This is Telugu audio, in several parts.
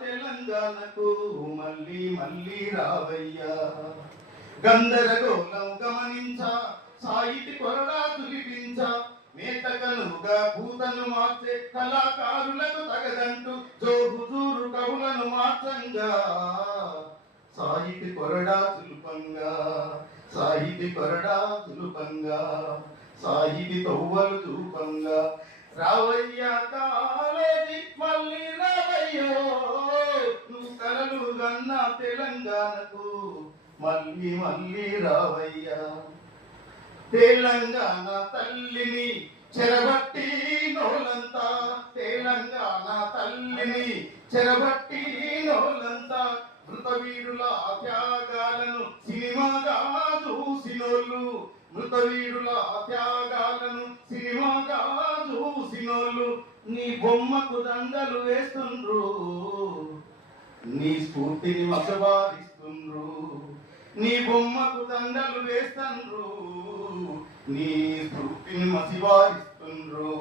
తెలంగాణకు మళ్ళీ మళ్ళీ రావయ్యా. గందరగోళం గమనించ సాహితి కొరడా తులిపించ మేతకనుగా కూతను మార్చే కళాకారులకు తగదంటూ జోహుజూరు కవులను మార్చంగా సాహితి కొరడా తులుపంగా సాహితి కొరడా తులుపంగా సాహితి తవ్వలు తూపంగా రావయ్యా కాలేజీ మళ్ళీ రావయ్యో నువ్వు కలలు గన్న తెలంగాణకు మళ్ళీ మళ్ళీ రావయ్యా. తెలంగాణ తల్లిని చెరబట్టి నోలంతా తెలంగాణ తల్లిని చెరబట్టి నోలంతా మృతవీరుల త్యాగాలను సినిమాగా చూసినోళ్ళు మృతవీరుల త్యాగాలను సినిమాగా చూసినోళ్ళు నీ బొమ్మకు దండలు వేస్తుండ్రు నీ స్ఫూర్తిని మసవారిస్తుండ్రు నీ బొమ్మకు దండలు వేస్తుండ్రు నీ స్ఫూర్తిని మసివారిస్తుండ్రు.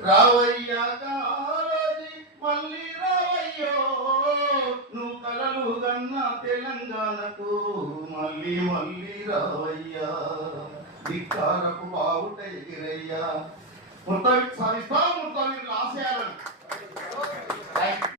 రావయ్యా కాలేజీ మళ్ళీ రావయ్యో నువ్వు కలలు గన్న తెలంగాణకు మళ్ళీ మళ్ళీ రావయ్యా. ధిక్కారపు బావుట ఎగిరయ్యా. సాధిస్తా ఆశయాలను